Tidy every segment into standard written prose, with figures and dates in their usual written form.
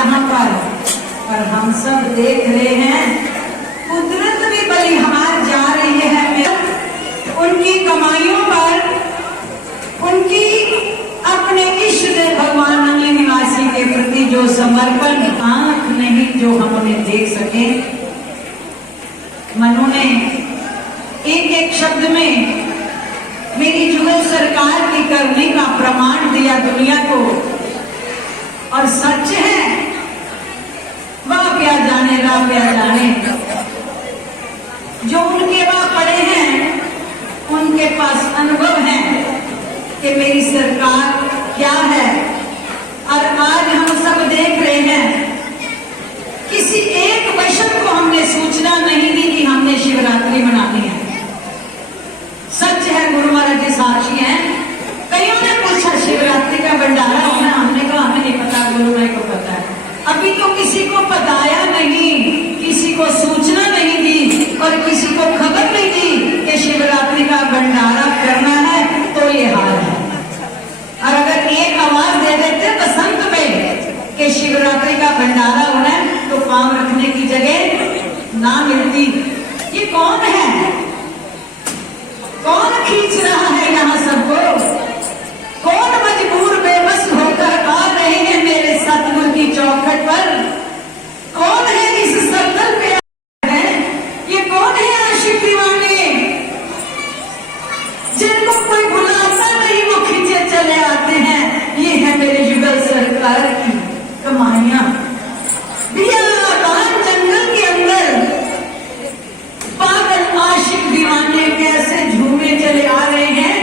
यहाँ पर हम सब देख रहे हैं कुदरत भी बलिहार जा रही है। उनकी कमाइयों पर, उनकी अपने इष्ट देव भगवान नंदी निवासी के प्रति जो समर्पण, आंख नहीं जो हम उन्हें देख सके। मनु ने एक एक शब्द में मेरी जुगल सरकार की करने का प्रमाण दिया दुनिया को। और सच है, वह प्या जाने रा प्या जाने, जो उनके वहां पड़े हैं उनके पास अनुभव है कि मेरी सरकार क्या है। और आज हम सब देख रहे हैं, किसी एक वचन को हमने सूचना नहीं दी कि हमने शिवरात्रि मनानी है। सच है, गुरु महाराज जी साक्षी हैं। कईयों ने पूछा शिवरात्रि का भंडारा होना, हमने कहा हमें नहीं पता, गुरु भाई को पता है। अभी तो किसी को बताया नहीं, किसी को सूचना नहीं दी और किसी को खबर नहीं दी कि शिवरात्रि का भंडारा करना है, तो ये हाल है। और अगर एक आवाज दे देते बसंत में कि शिवरात्रि का भंडारा होना है, तो पांव रखने की जगह ना मिलती। ये कौन है, कौन खींच रहा है यहाँ सबको? कौन मजबूर बेबस होकर आ रहे हैं मेरे सतगुरु की चौखट पर? कौन है इस सर्कल पे है? ये कौन है आशिक दीवाने, जिनको कोई बुलाता नहीं वो खींचे चले आते हैं? ये है मेरे युगल सरकार की कमाइयां। जंगल के अंदर पागल आशिक दीवाने कैसे झूमे चले आ रहे हैं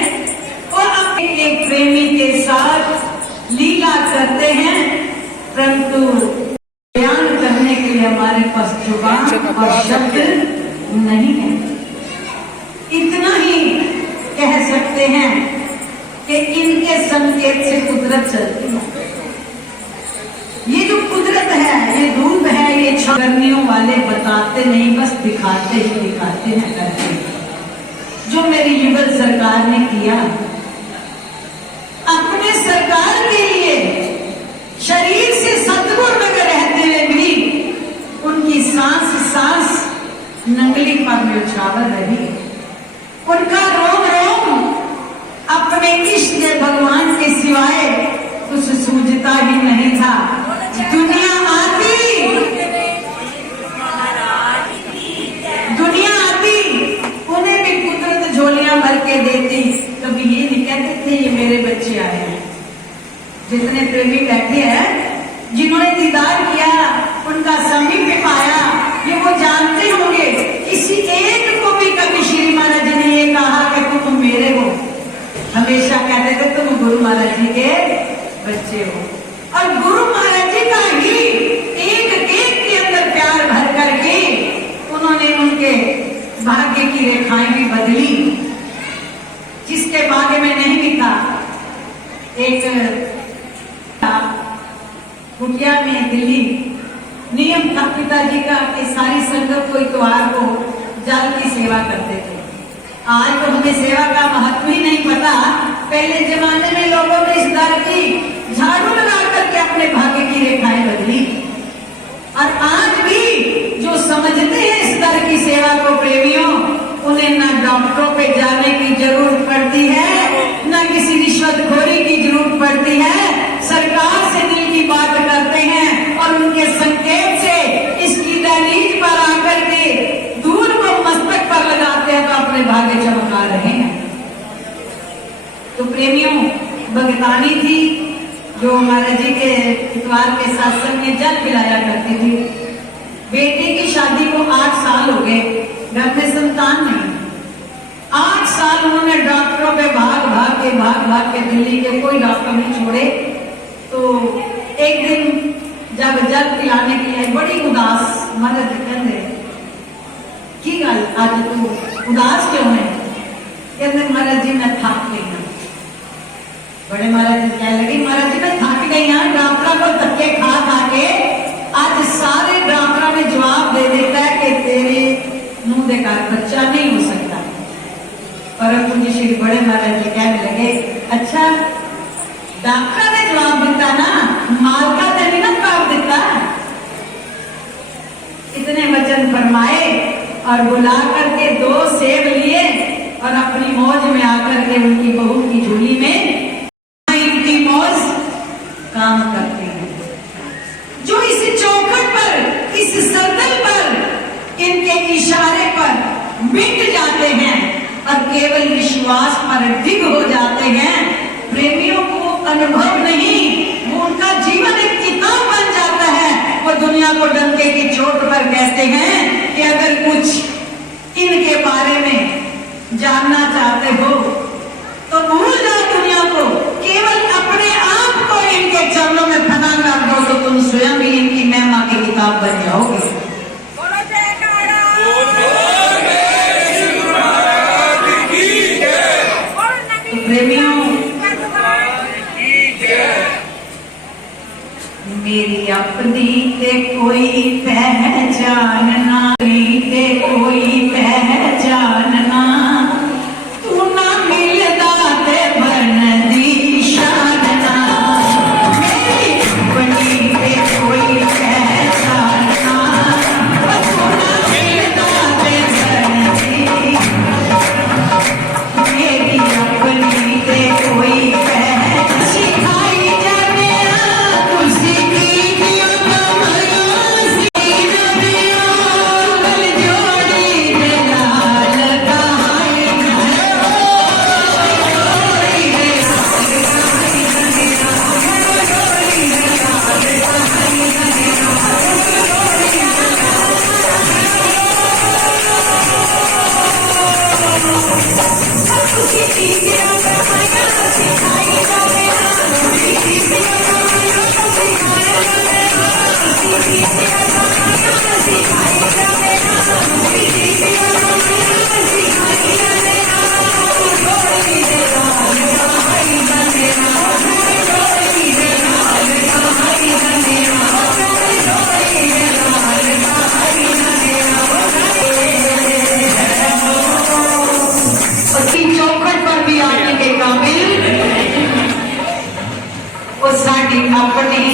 और अपने एक प्रेमी के साथ लीला करते हैं, परंतु बयान करने के लिए हमारे पास जुबान और शब्द नहीं है। इतना ही कह सकते हैं कि इनके संकेत से कुदरत चलती है। ये जो कुदरत है, ये धूप है, ये करनियों वाले बताते नहीं, बस दिखाते ही दिखाते हैं करते। जो मेरी युगल सरकार ने किया, अपने सरकार के लिए शरीर से सतगुरु में रहते हुए भी उनकी सांस सांस नंगली पर न्यौछावर रही। उनका रोम रोम अपने इष्ट देव भगवान के सिवाय कुछ सूझता ही नहीं था। दुनिया आती उन्हें भी कुदरत झोलियां भर के देती। कभी ये नहीं कहते थे ये मेरे बच्चे आए हैं। जितने प्रेमी बैठे हैं, जिन्होंने दीदार किया, उनका समीप पाया, ये वो जानते होंगे। किसी एक को भी कभी श्री महाराज जी ने ये कहा कि तुम मेरे हो? हमेशा कहते थे तुम गुरु महाराज जी के बच्चे हो। और गुरु महाराज जी का ही एक एक के अंदर प्यार भर करके उन्होंने उनके भाग्य की रेखाएं भी बदली। जिसके भाग्य में नहीं भी था, एक कुटिया में दिल्ली नियम था पिताजी का कि सारी संगत को इतवार को जल की सेवा करते थे। आज तो हमें सेवा का महत्व ही नहीं पता। पहले जमाने में लोगों ने इस दर की झाड़ू लगा करके अपने भाग्य की रेखाएं बदली। और आज भी जो समझते हैं इस दर की सेवा को प्रेमियों, उन्हें ना डॉक्टरों पे जाने की जरूरत पड़ती है, ना किसी रिश्वतखोरी की जरूरत पड़ती है। सरकार से दिल की बात करते हैं और उनके संकेत से इसकी दहलीज पर आकर के दूर को मस्तक पर लगाते हैं, तो अपने भाग्य चमका रहे हैं। तो प्रेमियों, भगतानी थी जो महाराज जी के इतवार के सत्संग में जल पिलाया करती थी। बेटे की शादी को 8 साल हो गए, घर में संतान नहीं। 8 साल उन्होंने डॉक्टरों पे भाग के दिल्ली के कोई डॉक्टर नहीं छोड़े। तो एक दिन जब जल पिलाने के लिए बड़ी उदास महाराज जी कहते की गल आज तू उदास क्यों है? कहते महाराज जी मैं थक गई हूँ। बड़े महाराज जी कहने लगे महाराज जी मैं थक गई हूँ, डॉक्टरों को धक्के खा खा के आज सारे डॉक्टरों ने जवाब दे देता है कि तेरे मुंह देकर बच्चा नहीं हो सकता। परम पूज्य श्री बड़े महाराज जी कहने लगे अच्छा डॉक्टर ने जवाब दिता ना, मालका ने नहीं ना जवाब दिता। फरमाए और बुला करके 2 सेब लिए और अपनी मौज में आकर के उनकी बहू की झोली में इनकी मौज काम करते हैं। जो इस चौखट पर, इस सर्कल पर, इनके इशारे पर मिट जाते हैं और केवल विश्वास पर डिग हो जाते हैं। प्रेमियों को अनुभव नहीं, वो उनका जीवन एक किताब बन जाता है। वो दुनिया को डंके की चोट पर कहते हैं कि अगर कुछ इनके बारे में जानना चाहते हो तो भूल जाओ दुनिया को, केवल अपने आप को इनके चरणों में फना कर दो तो तुम स्वयं ही इनकी महिमा की किताब बन जाओगे। तो प्रेमियों, मेरी अपनी ते कोई पहचान ना, ते कोई पहचान ना, तू ना मिलदा ते बनदी शान ना। मेरी अपनी ते कोई पहचान ना, तू ना मिलदा ते बनदी, मेरी अपनी ते कोई पहचान। सिखाई जाने तुसी चौखट पर भी आने के काबिल वो साड़ी अपनी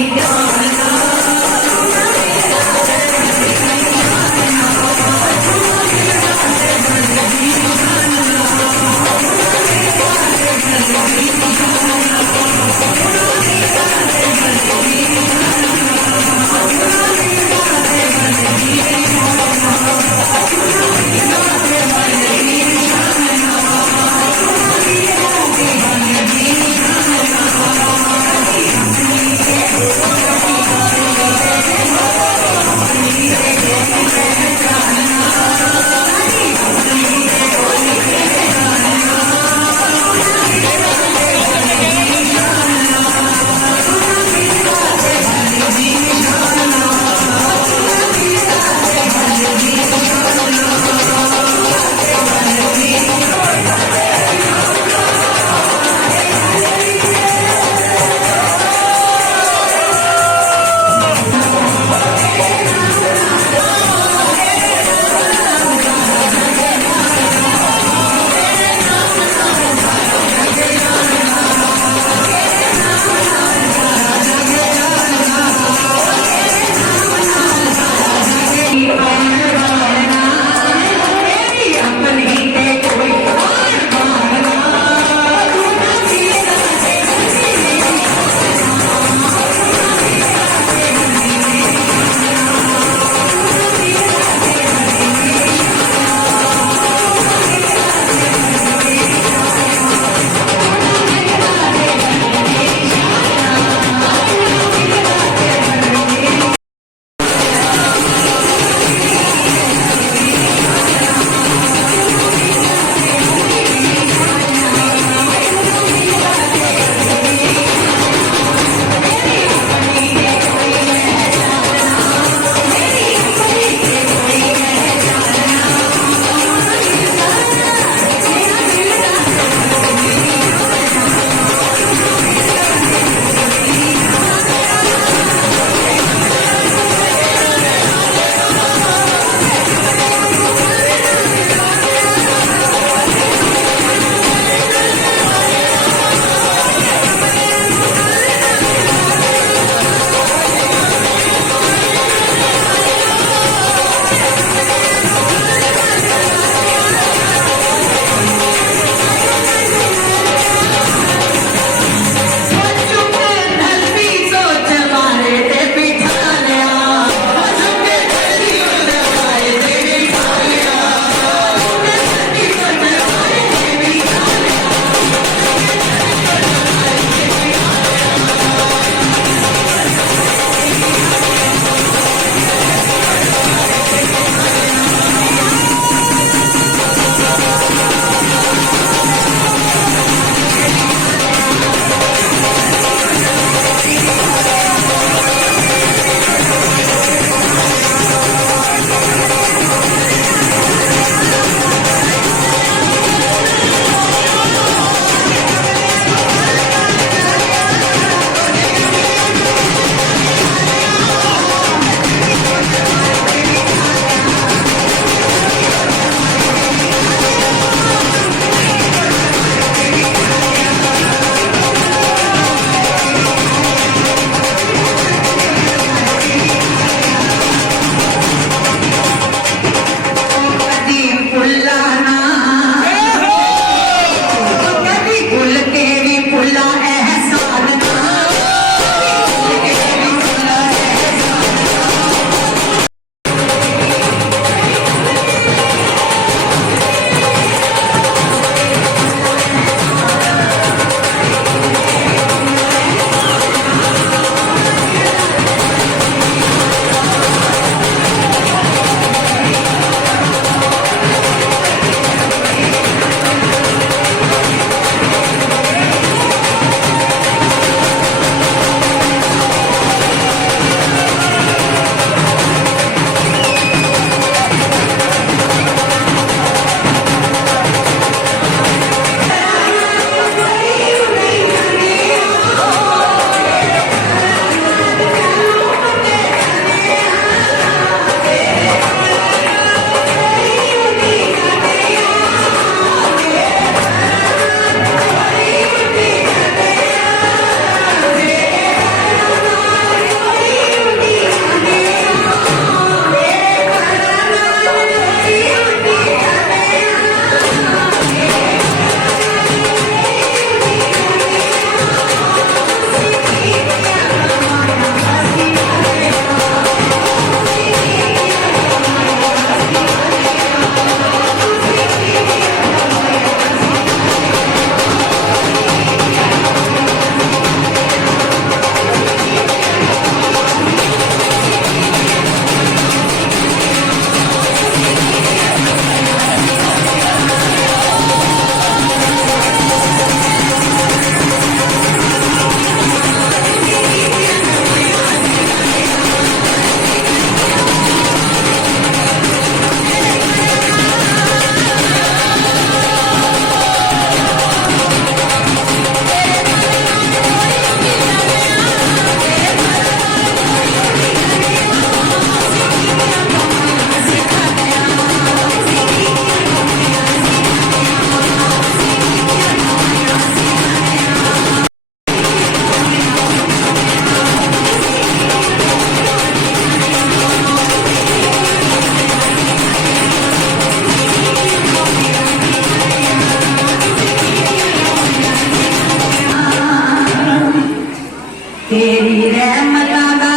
तेरी रहमत दा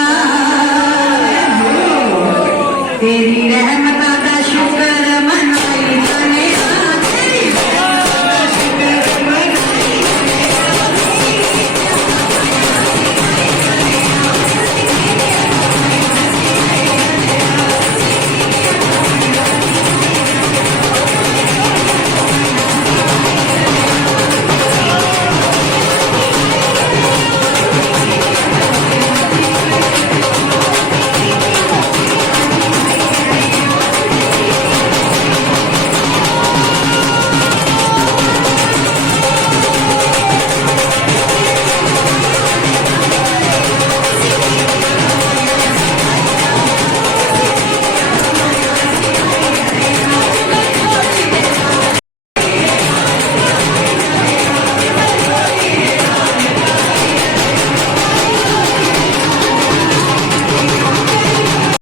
तेरी रहमत